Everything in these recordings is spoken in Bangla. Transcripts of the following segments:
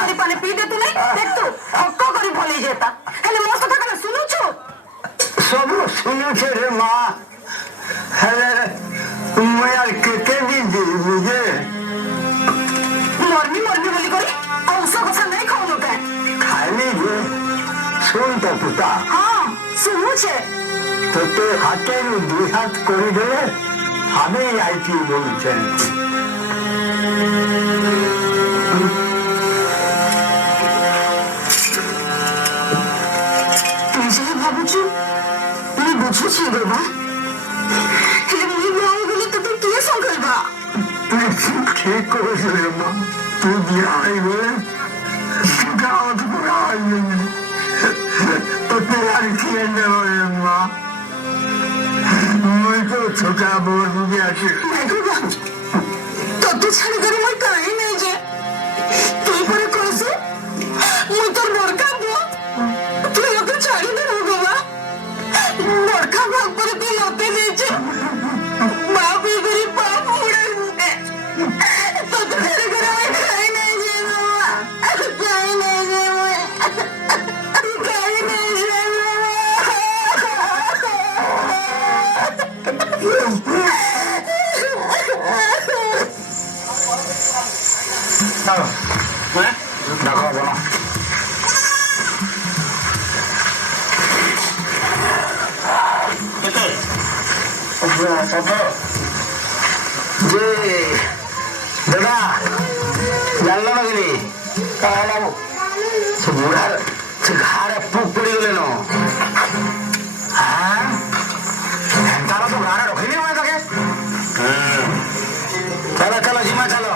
କରି ପାଣି ପିଇ ଦେତୁ ନାଇଁ ଦେଖତୁ ଠକ କରି ଭଲି ଯେତା ହେଲେ ମୋ କଥା କଣ ଶୁଣୁଛୁ ସବୁ ଶୁଣୁଛେ ରେ ମା ହେଲେ ମୁଁ यार କେତେ ଦିନ ବୁଝେ ମରମି ବୋଲି କରି ଔଷଧ କଥା ନାଇଁ ଖାଉନୁ କା ଖାଇଲି ଯେ ଶୁଣ ତ ପୁତା ହଁ ଶୁଣୁଛେ ତୋତେ ହାତରୁ ଦୁଇ ହାତ କରିଦେଲେ ଆମେ ଯାଇକି ବୋଲୁଛେ তুই যে ভাবুଛୁ ମୁଁ ବୁଝୁଛି ବାବା ହେଲେ ମୁଁ ବିବାହ ଗଲେ ତୋତେ କିଏ ସମ୍ଭାଳିବା তুই ঠিক করেছিস রে মা তুই বিয়ে হইবে গাঁত পুরা হইবে তোতে আর কি নেব রে মা মুই তো ছোটা বোর বুঝে আছি তোতে ছাড়ি করে মই কাহি নাই যে তুই পরে কইছে মুই তোর বরকা বো তুই ওকে ছাড়ি দে বাবা বরকা ভাগ করে তুই মতে দিয়েছে বাপ গরি বাপ উড়ে তোতে ছাড়ি করে মই কাহি নাই যে বাবা কাহি নাই যে মই কাহি নাই যে চলো হ্যাঁ দেখো বলো যে দাদা জানলো না কিনি কালাম সে বুড়ার সে ঘাড়ে পুক পড়ে গেলেন হ্যাঁ তারা তো ঘাড়ে রখিনি হয় তাকে চলো চলো জিমা চলো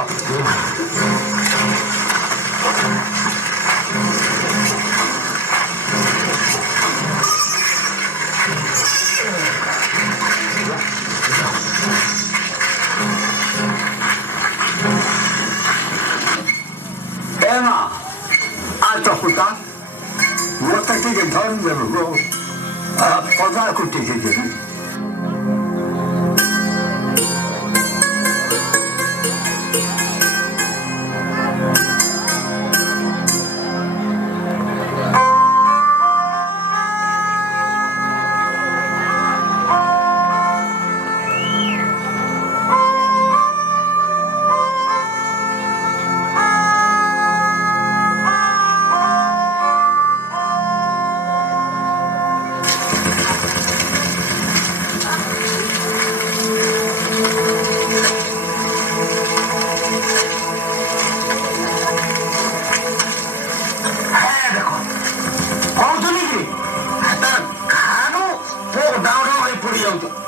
Emma, alto puta, vuota che dorme, cosa cutti che dici?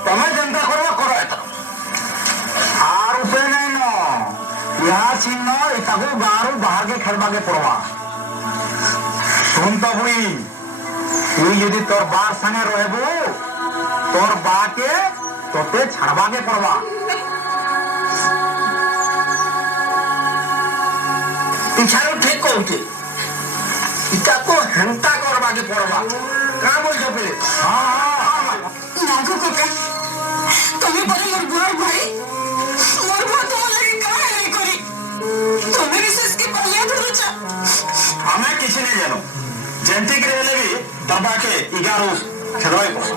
તમે જનતા કરવા કરો એતો આ રૂપે નહીં નો યા ચિહ્ન એતાକୁ ଗାଁରୁ ବାହାରକେ ଖେଳବାକେ ପଡବା ଶୁଣ ତ ବୁଇ তুই যদি তোর বার সঙ্গে রহবু তোর বাকে তোতে ছাড়বাকে পড়বা ইছাড়ু ঠিক কହୁছে ইটাকো হেন্তা করবাকে পড়বা কা বলছ পেলে नागो काका তুমি পরে মোর বড় ভাই মোর মা তোমার লাগি কাহে নাই করি তুমি বিশেষ কি পাইয়া ধরুছ আমি কিছু নেই জানো যেমতি করে হেলে বি দবাকে 11 খেলবাই পড়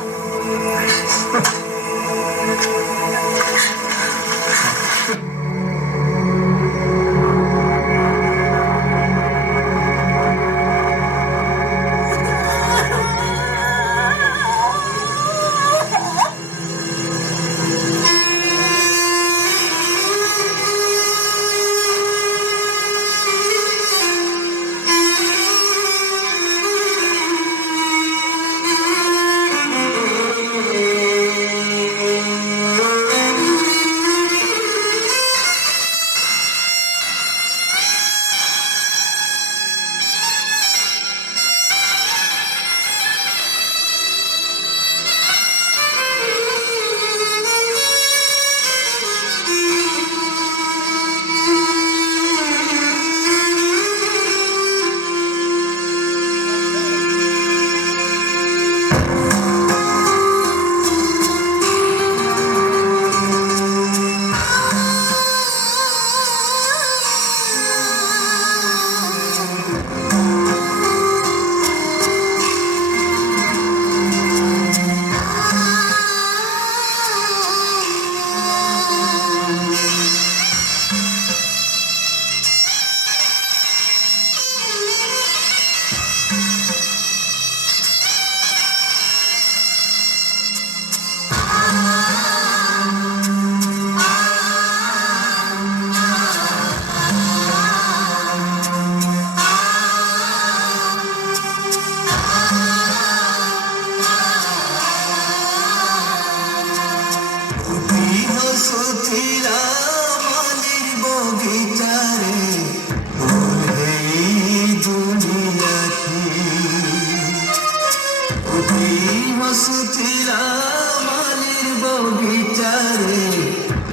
बगीचारे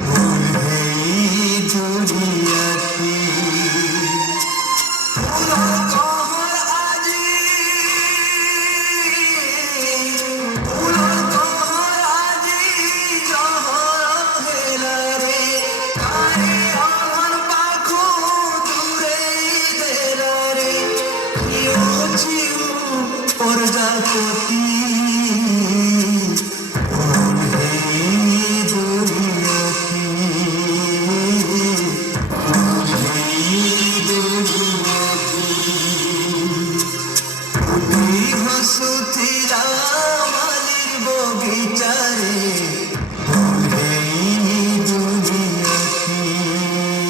भूल गई दुनिया की फूलों को हर आजी फूलों को हर आजी जहाँ हेला रे काहे आंगन पाखो दूरे देला रे यो जीव प्रजापति सुथिरा मालिर बगीचारे भूल गई दुनिया की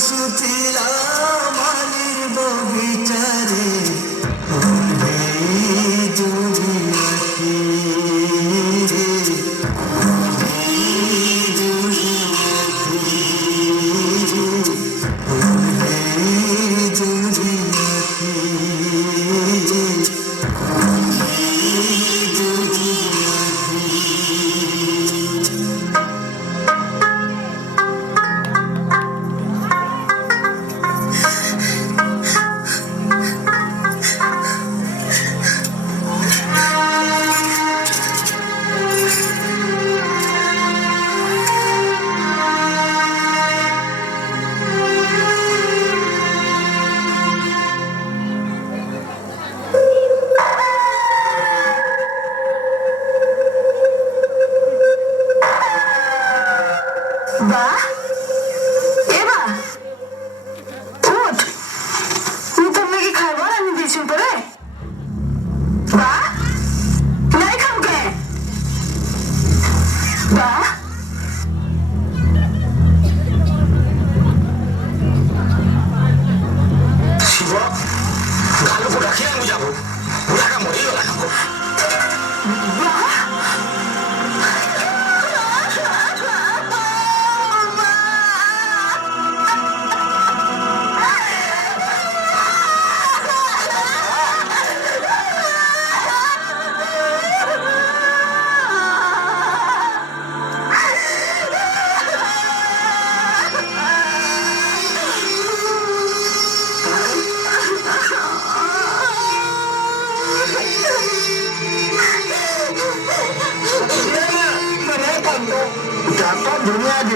सुथिरा मालिर बगीचारे भूल गई दुनिया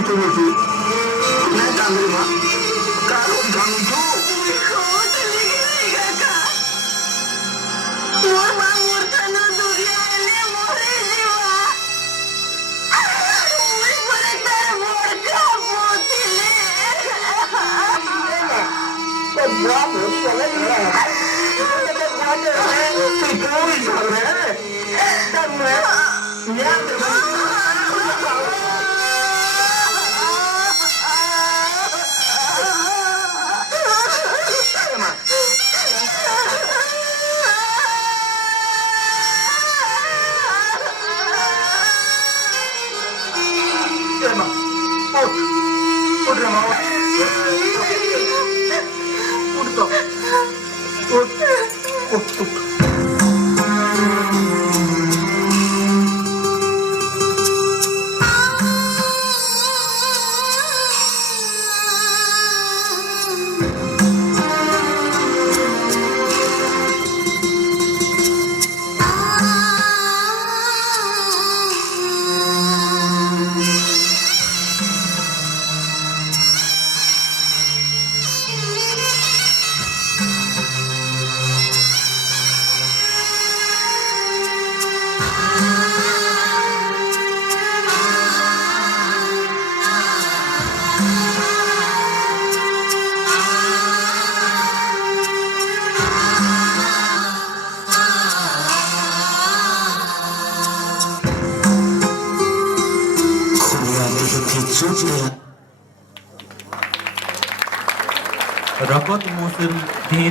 Tunuki, Natalima, Karo Ganju. Bravo, Rakot musim di